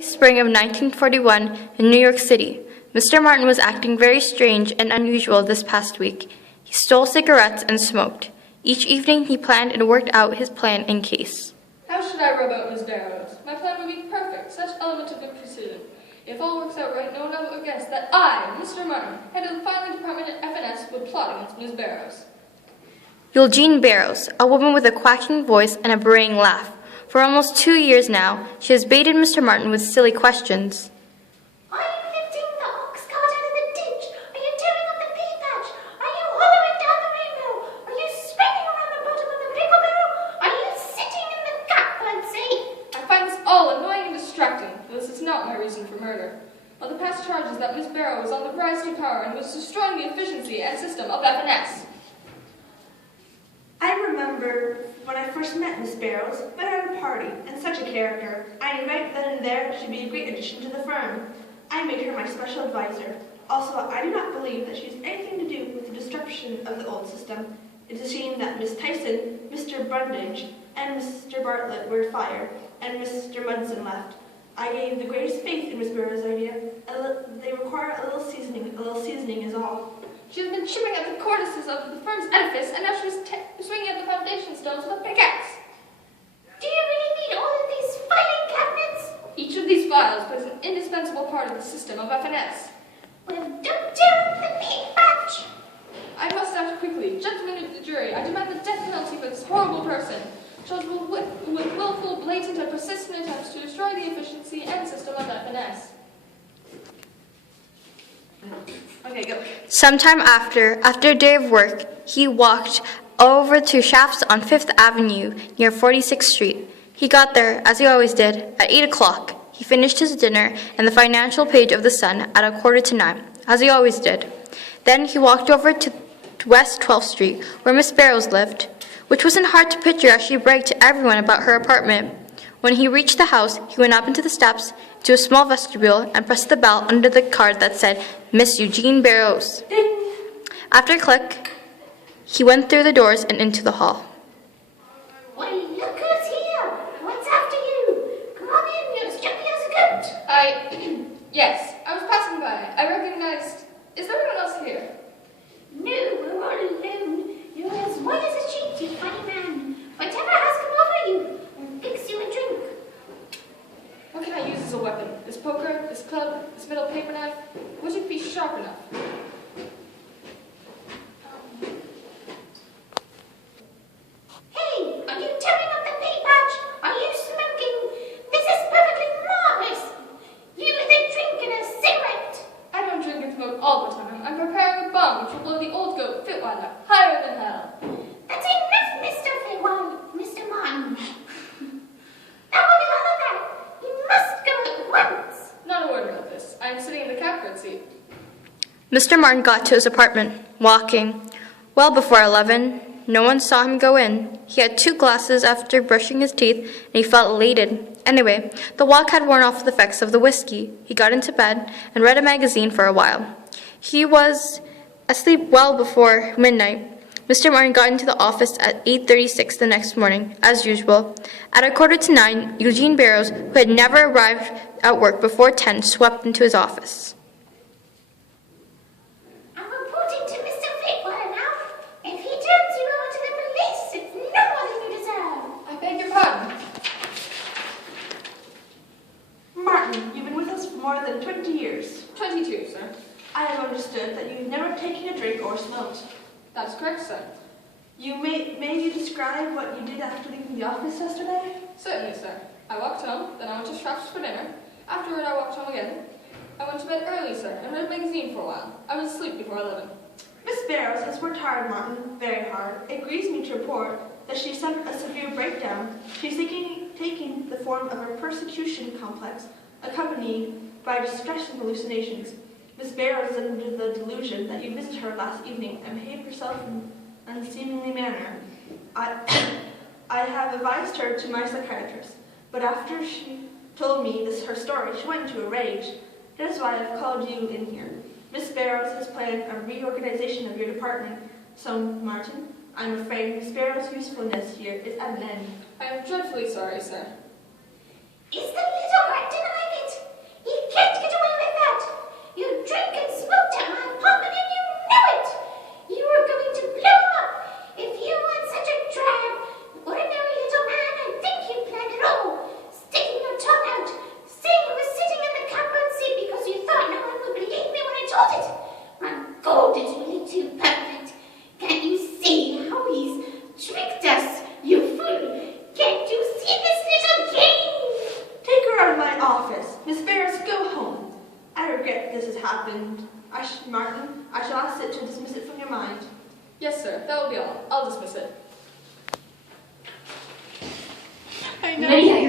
Spring of 1941 in New York City. Mr. Martin was acting very strange and unusual this past week. He stole cigarettes and smoked. Each evening he planned and worked out his plan in case. How should I rub out Miss Barrows? My plan would be perfect, such element of precision. If all works out right, no one will guess that I, Mr. Martin, head of the filing department at FNS, would plot against Miss Barrows. Eugene Barrows, a woman with a quacking voice and a braying laugh. For almost 2 years now, she has baited Mr. Martin with silly questions. Are you lifting the ox cart out of the ditch? Are you tearing up the pea patch? Are you hollowing down the rainbow? Are you spinning around the bottom of the pickle barrel? Are you sitting in the Catbird seat? I find this all annoying and distracting, but this is not my reason for murder. While the past charge is that Miss Barrows was on the rise to power and was destroying the efficiency and system of FNS. I remember when I first met Miss Barrows, met her at a party, and such a character. I knew right then and there she'd be a great addition to the firm. I made her my special advisor. Also, I do not believe that she has anything to do with the destruction of the old system. It is a shame that Miss Tyson, Mr. Brundage, and Mr. Bartlett were fired, and Mr. Munson left. I gave the greatest faith in Miss Barrows' idea. They require a little seasoning is all. She has been chipping at the cornices of the firm's edifice, and now she's swinging at the foundation stones with a pickaxe. Do you really need all of these filing cabinets? Each of these files plays an indispensable part of the system of FNS. Well, don't tear up the pea patch. I must act quickly. Gentlemen of the jury, I demand the death penalty for this horrible person, charged with willful, blatant, and persistent attempts to destroy the efficiency and system of FNS. Okay, go. Sometime after a day of work, he walked over to Shafts on 5th Avenue near 46th Street. He got there, as he always did, at 8 o'clock. He finished his dinner and the financial page of the Sun at 8:45, as he always did. Then he walked over to West 12th Street, where Miss Barrows lived, which wasn't hard to picture as she bragged to everyone about her apartment. When he reached the house, he went up into the steps to a small vestibule and pressed the bell under the card that said, Miss Eugene Barrows. Ding! After a click, he went through the doors and into the hall. Well, look who's here. What's after you? Come on in, you're as jumpy as a goat. Yes, I was passing by. I recognized... Is there anyone else here? No, we're all alone. You're as white as a sheet, you funny man. Whatever has come over you, will fix you a drink. What can I use as a weapon? This poker, this club, this metal paper knife? Would it be sharp enough? Hey, are you tearing up the pea patch? Are you smoking? This is perfectly marvelous. You with a drink and a cigarette. I don't drink and smoke all the time. I'm preparing a bomb which will blow the old goat Fitwiler higher than hell. That's enough, Mr. Fitwell, Mr. Martin. Now on the other hand, you must go at once. Not a word about this. I am sitting in the Catbird seat. Mr. Martin got to his apartment, walking. Well before 11, no one saw him go in. He had 2 glasses after brushing his teeth, and he felt elated. Anyway, the walk had worn off the effects of the whiskey. He got into bed and read a magazine for a while. He was asleep well before midnight. Mr. Martin got into the office at 8:36 the next morning, as usual. At 8:45, Eugene Barrows, who had never arrived at work before 10, swept into his office. I'm reporting to Mr. Fitwell now. If he turns you over to the police, it's no more than you deserve. I beg your pardon. Martin, you've been with us for more than 20 years. 22, sir. I have understood that you've never taken a drink or smoked. That is correct, sir. You may describe what you did after leaving the office yesterday? Certainly, sir. I walked home, then I went to Shafts for dinner. Afterward, I walked home again. I went to bed early, sir, and read a magazine for a while. I was asleep before 11. Miss Barrows has worked hard, Martin, very hard. It grieves me to report that she suffered a severe breakdown. She's taking the form of a persecution complex, accompanied by distress and hallucinations. Miss Barrows is under the delusion that you visited her last evening and behaved yourself in an unseemly manner. I have advised her to my psychiatrist, but after she told me her story, she went into a rage. That is why I've called you in here. Miss Barrows has planned a reorganization of your department. So, Martin, I'm afraid Miss Barrows' usefulness here is at an end. I am dreadfully sorry, sir. Is the little rat denying it? forget this has happened. Martin, I shall ask it to dismiss it from your mind. Yes, sir. That will be all. I'll dismiss it. Many